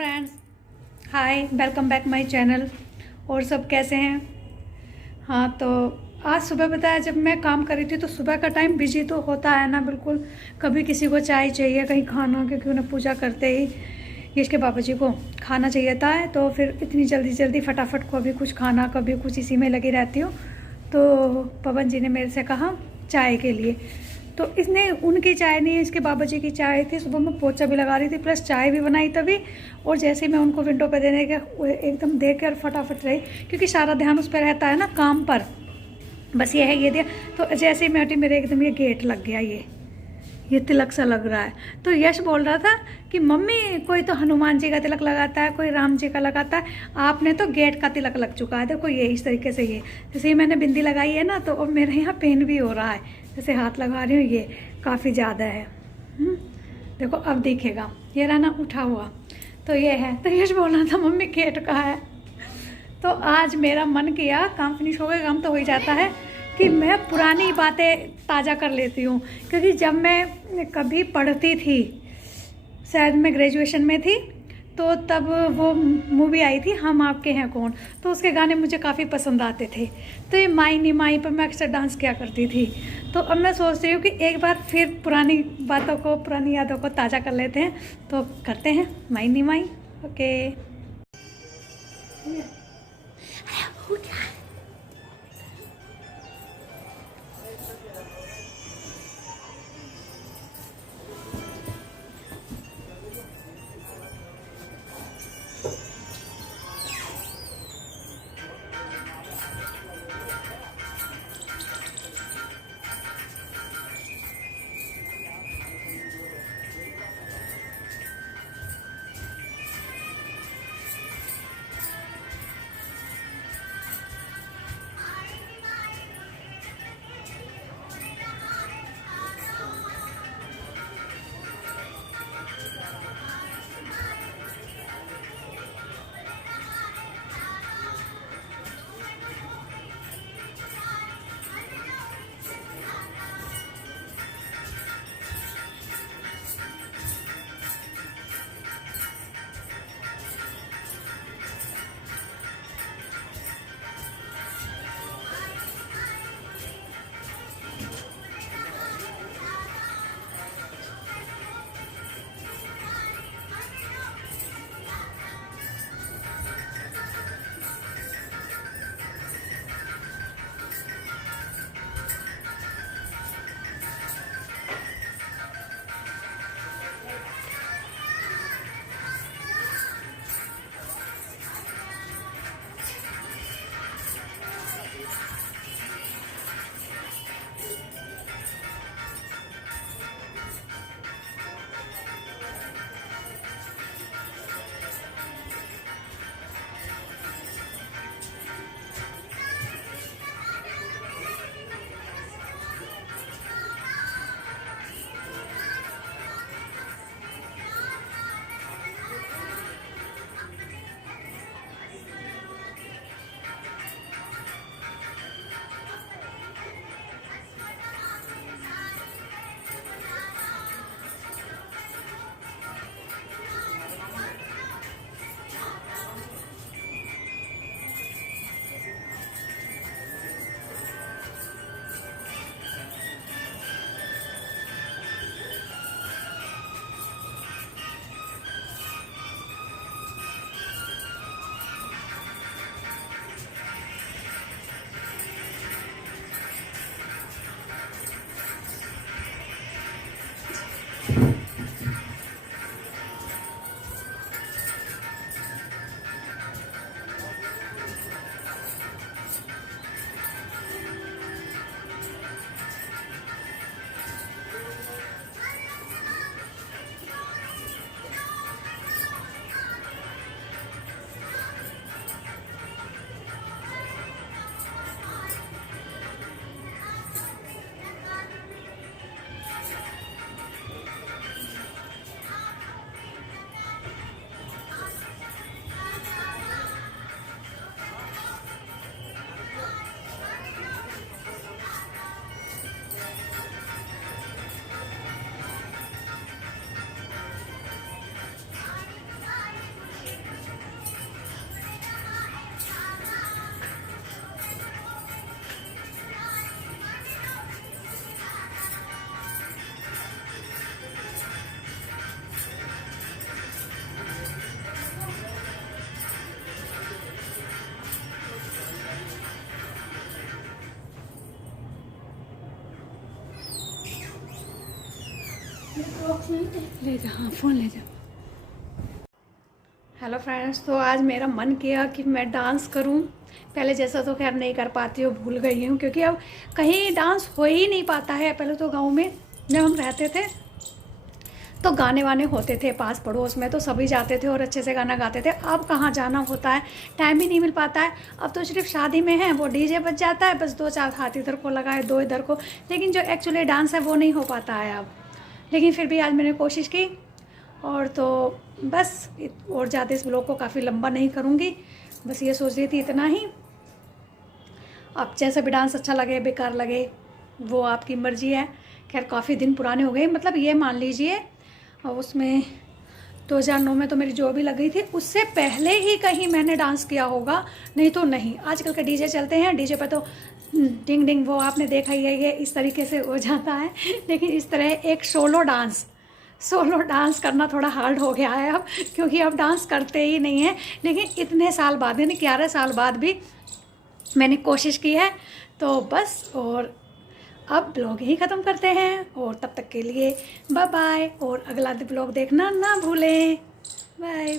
Friends, hi, welcome back my channel. और सब कैसे हैं? हाँ, तो आज सुबह बताया जब मैं काम कर रही थी तो सुबह का टाइम बिजी तो होता है ना बिल्कुल। कभी किसी को चाय चाहिए, कहीं खाना, क्योंकि उन्हें पूजा करते ही इसके बाबा जी को खाना चाहिए था। तो फिर इतनी जल्दी जल्दी फटाफट कभी कुछ खाना कभी कुछ इसी में लगी रहती हूँ। तो पवन जी ने मेरे से कहा चाय के लिए, तो इसने उनकी चाय नहीं, इसके बाबा जी की चाय थी। सुबह मैं पोछा भी लगा रही थी प्लस चाय भी बनाई तभी। और जैसे ही मैं उनको विंडो पे देने के एकदम देख कर फटाफट रही, क्योंकि सारा ध्यान उस पर रहता है ना, काम पर। बस ये है, ये दिया। तो जैसे ही मैं हटी मेरे एकदम ये गेट लग गया, ये तिलक सा लग रहा है। तो यश बोल रहा था कि मम्मी कोई तो हनुमान जी का तिलक लगाता है, कोई राम जी का लगाता है, आपने तो गेट का तिलक लग चुका है। देखो ये इस तरीके से, ये जैसे ही मैंने बिंदी लगाई है ना, तो अब मेरे यहाँ पेन भी हो रहा है। जैसे हाथ लगा रही हूँ, ये काफ़ी ज़्यादा है। देखो अब दिखेगा, ये रहा ना उठा हुआ, तो ये है। तो यश बोल रहा था मम्मी गेट का है। तो आज मेरा मन किया, काम फिनिश हो गया, काम तो हो ही जाता है, कि मैं पुरानी बातें ताज़ा कर लेती हूँ। क्योंकि जब मैं कभी पढ़ती थी, शायद मैं ग्रेजुएशन में थी, तो तब वो मूवी आई थी हम आपके हैं कौन, तो उसके गाने मुझे काफ़ी पसंद आते थे। तो ये माई नी माई पर मैं अक्सर डांस किया करती थी। तो अब मैं सोच रही हूँ कि एक बार फिर पुरानी बातों को, पुरानी यादों को ताज़ा कर लेते हैं। तो करते हैं माई नी माई। ओके। ले जा, हाँ फ़ोन ले जा। हेलो फ्रेंड्स, तो आज मेरा मन किया कि मैं डांस करूं। पहले जैसा तो खैर नहीं कर पाती हूँ, भूल गई हूँ, क्योंकि अब कहीं डांस हो ही नहीं पाता है। पहले तो गांव में जब हम रहते थे तो गाने वाने होते थे पास पड़ोस में, तो सभी जाते थे और अच्छे से गाना गाते थे। अब कहाँ जाना होता है, टाइम ही नहीं मिल पाता है। अब तो सिर्फ शादी में है वो डीजे बज जाता है, बस 2-4 हाथ इधर को लगाए, 2 इधर को, लेकिन जो एक्चुअली डांस है वो नहीं हो पाता है अब। लेकिन फिर भी आज मैंने कोशिश की, और तो बस और ज़्यादा इस ब्लॉग को काफ़ी लंबा नहीं करूँगी, बस ये सोच रही थी इतना ही। अब जैसा भी डांस अच्छा लगे बेकार लगे वो आपकी मर्ज़ी है। खैर काफ़ी दिन पुराने हो गए, मतलब ये मान लीजिए उसमें 2009 में तो मेरी जो भी लगी थी, उससे पहले ही कहीं मैंने डांस किया होगा, नहीं तो नहीं। आजकल के डीजे चलते हैं, डीजे पे तो डिंग डिंग वो आपने देखा ही है, ये इस तरीके से हो जाता है। लेकिन इस तरह एक सोलो डांस करना थोड़ा हार्ड हो गया है अब, क्योंकि अब डांस करते ही नहीं हैं। लेकिन इतने साल बाद, यानी 11 साल बाद भी मैंने कोशिश की है। तो बस, और अब ब्लॉग यही ख़त्म करते हैं, और तब तक के लिए बाय बाय, और अगला ब्लॉग देखना ना भूलें। बाय।